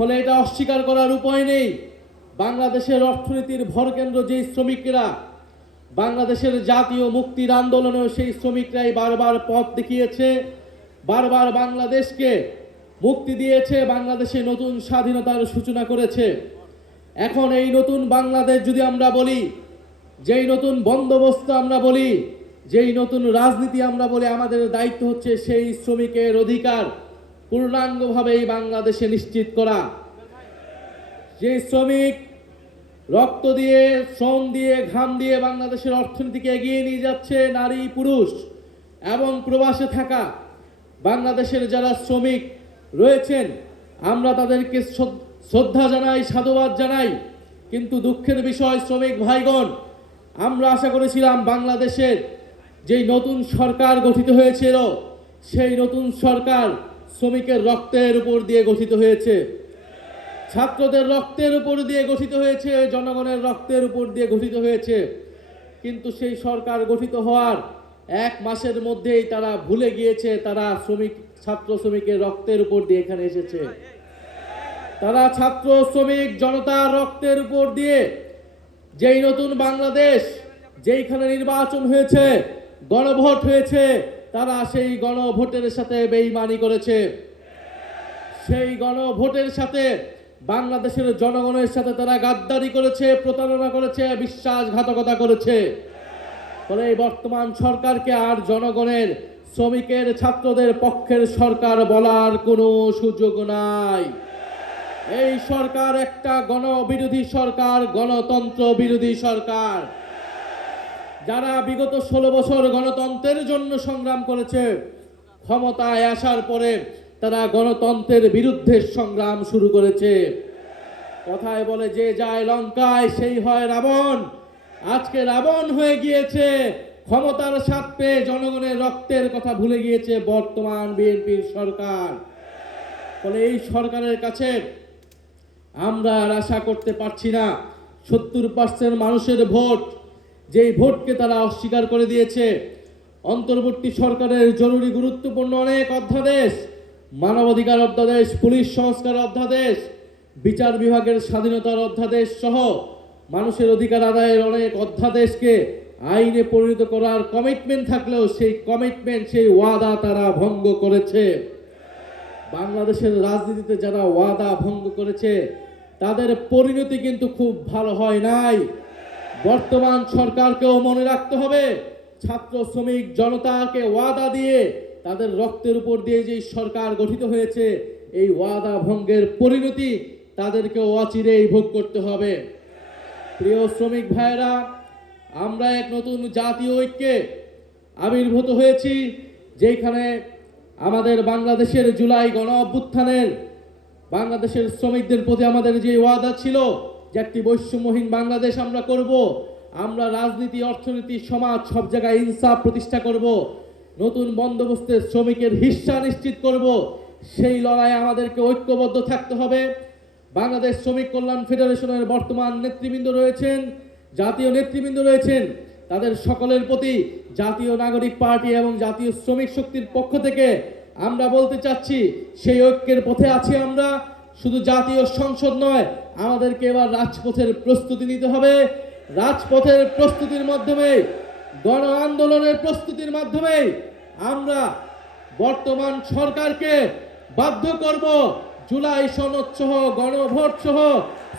ফলে এটা অস্বীকার করার উপায় নেই। বাংলাদেশের অর্থনীতির ভরকেন্দ্র যেই শ্রমিকরা, বাংলাদেশের জাতীয় মুক্তির আন্দোলনেও সেই শ্রমিকরাই বারবার পথ দেখিয়েছে, বারবার বাংলাদেশকে মুক্তি দিয়েছে, বাংলাদেশে নতুন স্বাধীনতার সূচনা করেছে। এখন এই নতুন বাংলাদেশ যদি আমরা বলি, যেই নতুন বন্দোবস্ত আমরা বলি, যেই নতুন রাজনীতি আমরা বলি, আমাদের দায়িত্ব হচ্ছে সেই শ্রমিকের অধিকার পূর্ণাঙ্গভাবে এই বাংলাদেশে নিশ্চিত করা। যে শ্রমিক রক্ত দিয়ে, শ্রম দিয়ে, ঘাম দিয়ে বাংলাদেশের অর্থনীতিকে এগিয়ে নিয়ে যাচ্ছে, নারী পুরুষ এবং প্রবাসে থাকা বাংলাদেশের যারা শ্রমিক রয়েছেন, আমরা তাদেরকে শ্রদ্ধা জানাই, সাধুবাদ জানাই। কিন্তু দুঃখের বিষয় শ্রমিক ভাইগণ, আমরা আশা করেছিলাম বাংলাদেশের যেই নতুন সরকার গঠিত হয়েছিল, সেই নতুন সরকার শ্রমিকের রক্তের উপর দিয়ে গঠিত হয়েছে, ছাত্রদের রক্তের উপর দিয়ে গঠিত হয়েছে, জনগণের রক্তের উপর দিয়ে গঠিত হয়েছে। কিন্তু সেই সরকার গঠিত হওয়ার 1 মাসের মধ্যেই তারা ভুলে গিয়েছে তারা ছাত্র শ্রমিকের রক্তের উপর দিয়ে এখানে এসেছে। তারা ছাত্র শ্রমিক জনতার রক্তের উপর দিয়ে যেই নতুন বাংলাদেশ, যেইখানে নির্বাচন হয়েছে, গণভোট হয়েছে, তারা সেই গণভোটের সাথে বেইমানি করেছে। সেই গণভোটের সাথে বাংলাদেশের জনগণের সাথে তারা গাদ্দারি করেছে, প্রতারণা করেছে, বিশ্বাসঘাতকতা করেছে। ফলে এই বর্তমান সরকারকে আর জনগণের, শ্রমিকের, ছাত্রদের পক্ষের সরকার বলার কোনো সুযোগ নাই। এই সরকার একটা গণবিরোধী সরকার, গণতন্ত্র বিরোধী সরকার। যারা বিগত 16 বছর গণতন্ত্রের জন্য সংগ্রাম করেছে, ক্ষমতায় আসার পরে তারা গণতন্ত্রের বিরুদ্ধে সংগ্রাম শুরু করেছে। কথায় বলে যে যায় লঙ্কায় সেই হয় রাবণ। আজকে রাবণ হয়ে গিয়েছে, ক্ষমতার স্বাদ পেয়ে জনগণের রক্তের কথা ভুলে গিয়েছে বর্তমান বিএনপির সরকার। ফলে এই সরকারের কাছে আমরা আর আশা করতে পারছি না। 70% মানুষের ভোট, যেই ভোটকে তারা অস্বীকার করে দিয়েছে। অন্তর্বর্তী সরকারের জরুরি গুরুত্বপূর্ণ অনেক অধ্যাদেশ, মানবাধিকার অধ্যাদেশ, পুলিশ সংস্কার অধ্যাদেশ, বিচার বিভাগের স্বাধীনতার অধ্যাদেশ সহ মানুষের অধিকার আদায়ের অনেক অধ্যাদেশকে আইনে পরিণত করার কমিটমেন্ট থাকলেও সেই কমিটমেন্ট, সেই ওয়াদা তারা ভঙ্গ করেছে। বাংলাদেশের রাজনীতিতে যারা ওয়াদা ভঙ্গ করেছে তাদের পরিণতি কিন্তু খুব ভালো হয় নাই। বর্তমান সরকারকেও মনে রাখতে হবে, ছাত্র শ্রমিক জনতাকে ওয়াদা দিয়ে তাদের রক্তের উপর দিয়ে যে সরকার গঠিত হয়েছে, এই ওয়াদা ভঙ্গের পরিণতি তাদেরকে অচিরেই ভোগ করতে হবে। প্রিয় শ্রমিক ভাইয়েরা, আমরা এক নতুন জাতীয় ঐক্যে আবির্ভূত হয়েছি, যেখানে আমাদের বাংলাদেশের জুলাই গণ অভ্যুত্থানের বাংলাদেশের শ্রমিকদের প্রতি আমাদের যে ওয়াদা ছিল যে একটি বৈষম্যহীন বাংলাদেশ আমরা করব, আমরা রাজনীতি, অর্থনীতি, সমাজ সব জায়গায় ইনসাফ প্রতিষ্ঠা করব, নতুন বন্দোবস্তের শ্রমিকের হিস্সা নিশ্চিত করব। সেই লড়াইয়ে আমাদেরকে ঐক্যবদ্ধ থাকতে হবে। বাংলাদেশ শ্রমিক কল্যাণ ফেডারেশনের বর্তমান নেতৃবৃন্দ রয়েছেন, জাতীয় নেতৃবৃন্দ রয়েছেন, তাদের সকলের প্রতি জাতীয় নাগরিক পার্টি এবং জাতীয় শ্রমিক শক্তির পক্ষ থেকে আমরা বলতে চাচ্ছি, সেই ঐক্যের পথে আছি আমরা। শুধু জাতীয় সংসদ নয়, আমাদেরকে এবার রাজপথের প্রস্তুতি নিতে হবে। রাজপথের প্রস্তুতির মাধ্যমে, গণ আন্দোলনের প্রস্তুতির মাধ্যমে আমরা বর্তমান সরকারকে বাধ্য করব জুলাই সনদ সহ, গণভোট সহ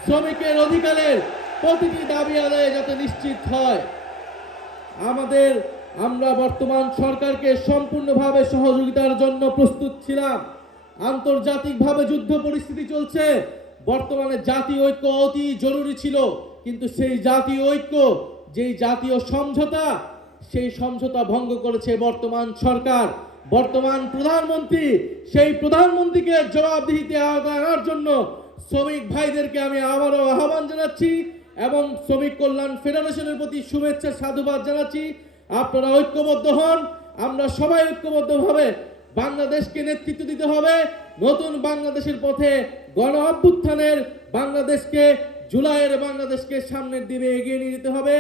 শ্রমিকের অধিকারের প্রতিটি দাবি আদায় যাতে নিশ্চিত হয়। আমরা বর্তমান সরকারকে সম্পূর্ণভাবে সহযোগিতার জন্য প্রস্তুত ছিলাম। আন্তর্জাতিকভাবে যুদ্ধ পরিস্থিতি চলছে, বর্তমানে জাতীয় ঐক্য অতি জরুরি ছিল। কিন্তু সেই জাতীয় ঐক্য, যেই জাতীয় সমঝোতা, সেই সমঝোতা ভঙ্গ করেছে বর্তমান সরকার, বর্তমান প্রধানমন্ত্রী। সেই প্রধানমন্ত্রীকে জবাবদিহিতে আনার জন্য শ্রমিক ভাইদেরকে আমি আবারও আহ্বান জানাচ্ছি এবং শ্রমিক কল্যাণ ফেডারেশনের প্রতি শুভেচ্ছা, সাধুবাদ জানাচ্ছি। আপনারা ঐক্যবদ্ধ হন, আমরা সবাই ঐক্যবদ্ধভাবে বাংলাদেশকে নেতৃত্ব দিতে হবে। নতুন বাংলাদেশের পথে, গণ অভ্যুত্থানের বাংলাদেশকে, জুলাইয়ের বাংলাদেশকে সামনের দিকে এগিয়ে নিয়ে যেতে হবে।